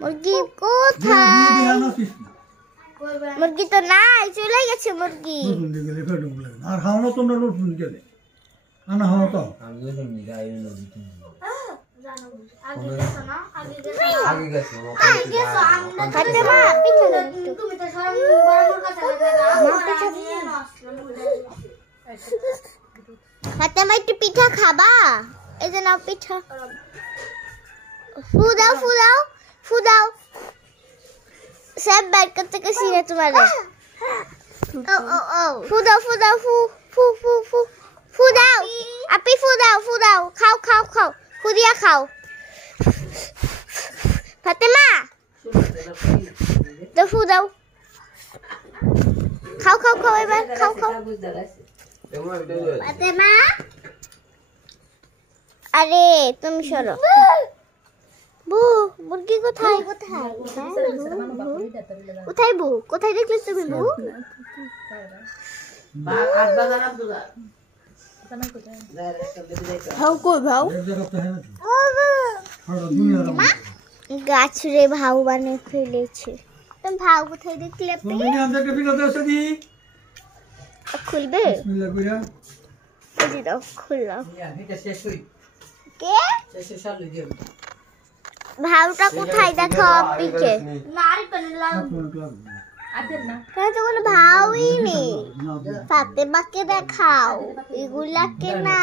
মুরগি কোথায়? মুরগি তো নাই, চলে গেছে মুরগি। আর খাওয়ানো তোমরা নতুন গেলে না খাওয়া তো একটু পিঠা খাবা? এই যে নাও পিঠা। ফু দাও ফু দাও ফু দাও। সব বের করতে গেছি না তোমারে। ফু দাও ফু দাও ফু ফু ফু ফু ফু দাও। আপি ফু দাও ফু দাও। খাও খাও খাও, ফু দিয়া খাও। ফাতেমা তো ফু দাও। খাও খাও খাও, এবার খাও খাও। ফাতেমা আরে তুমি সরো। বু মুরগি কোথায়? কোথায় কোথায় বু? কোথায় দেখলে তুমি বু? ভাও কই ভাও? গাছ রে ভাও বানিয়ে ফেলেছে। তুমি ভাও কোথায় দেখলে? খুলবে? এই দাও খুললাম। কে ভাউটা কোথায় দেখো? পিছে তো কোনো ভাউই নেই। ফাতেমাকে দেখাও, এগুলাকে না।